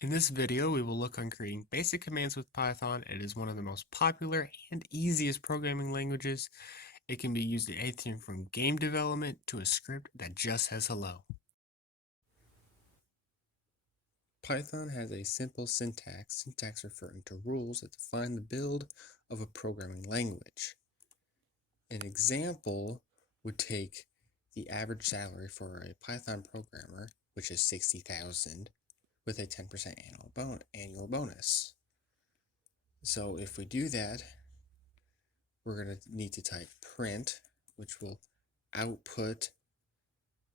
In this video, we will look on creating basic commands with Python. It is one of the most popular and easiest programming languages. It can be used in anything from game development to a script that just says hello. Python has a simple syntax referring to rules that define the build of a programming language. An example would take the average salary for a Python programmer, which is $60,000, with a 10% annual bonus. So if we do that, we're going to need to type print, which will output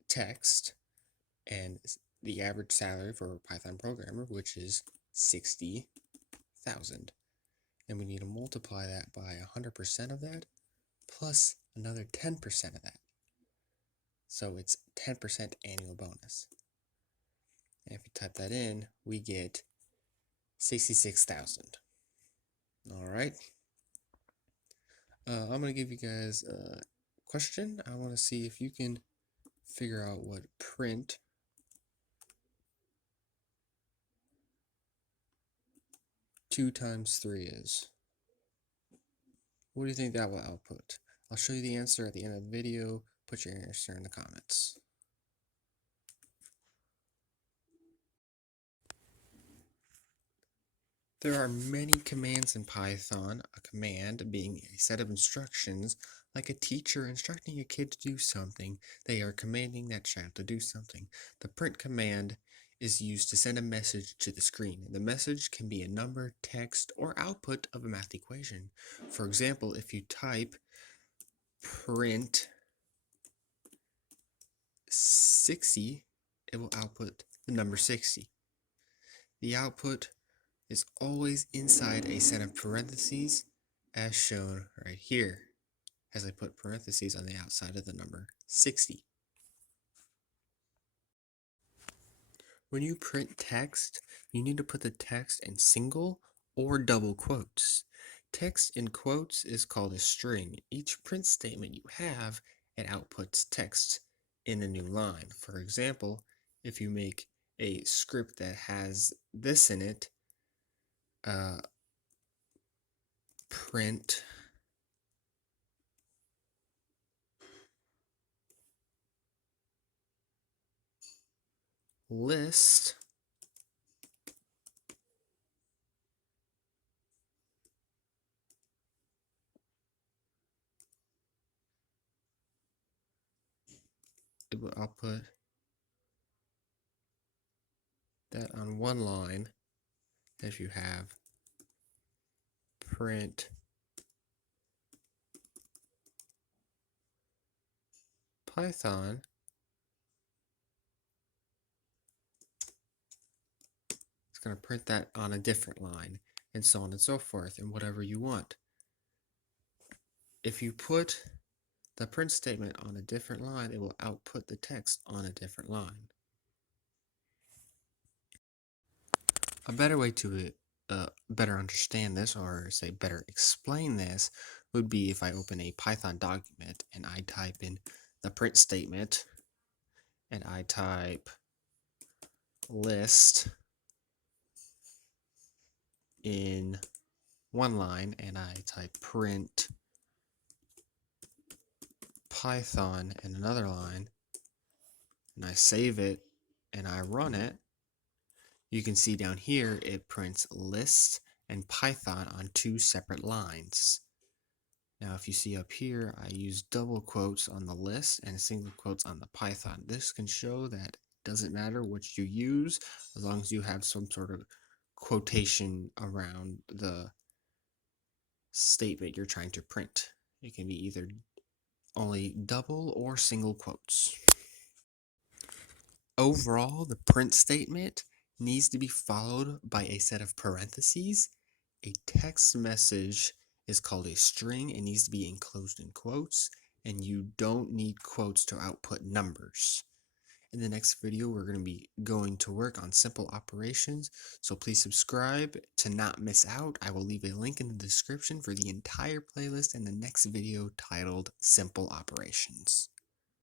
text, and the average salary for a Python programmer, which is 60,000. And we need to multiply that by 100% of that, plus another 10% of that. So it's 10% annual bonus. And if we type that in, we get 66,000. All right. I'm going to give you guys a question. I want to see if you can figure out what print two times 3 is. What do you think that will output? I'll show you the answer at the end of the video. Put your answer in the comments. There are many commands in Python, a command being a set of instructions, like a teacher instructing a kid to do something. They are commanding that child to do something. The print command is used to send a message to the screen. The message can be a number, text, or output of a math equation. For example, if you type print 60, it will output the number 60. The output is always inside a set of parentheses, as shown right here, as I put parentheses on the outside of the number 60. When you print text, you need to put the text in single or double quotes. Text in quotes is called a string. Each print statement you have, it outputs text in a new line. For example, if you make a script that has this in it, print list, it will output that on one line. If you have print Python, it's going to print that on a different line, and so on and so forth, and whatever you want. If you put the print statement on a different line, it will output the text on a different line. A better way to better understand this, or say better explain this, would be if I open a Python document and I type in the print statement and I type list in one line and I type print Python in another line, and I save it and I run it, you can see down here it prints list and Python on two separate lines. Now if you see up here, I use double quotes on the list and single quotes on the Python. This can show that it doesn't matter which you use as long as you have some sort of quotation around the statement you're trying to print. It can be either only double or single quotes. Overall, the print statement needs to be followed by a set of parentheses. A text message is called a string and needs to be enclosed in quotes, and you don't need quotes to output numbers. In the next video, we're going to be going to work on simple operations, so please subscribe to not miss out. I will leave a link in the description for the entire playlist and the next video titled Simple Operations.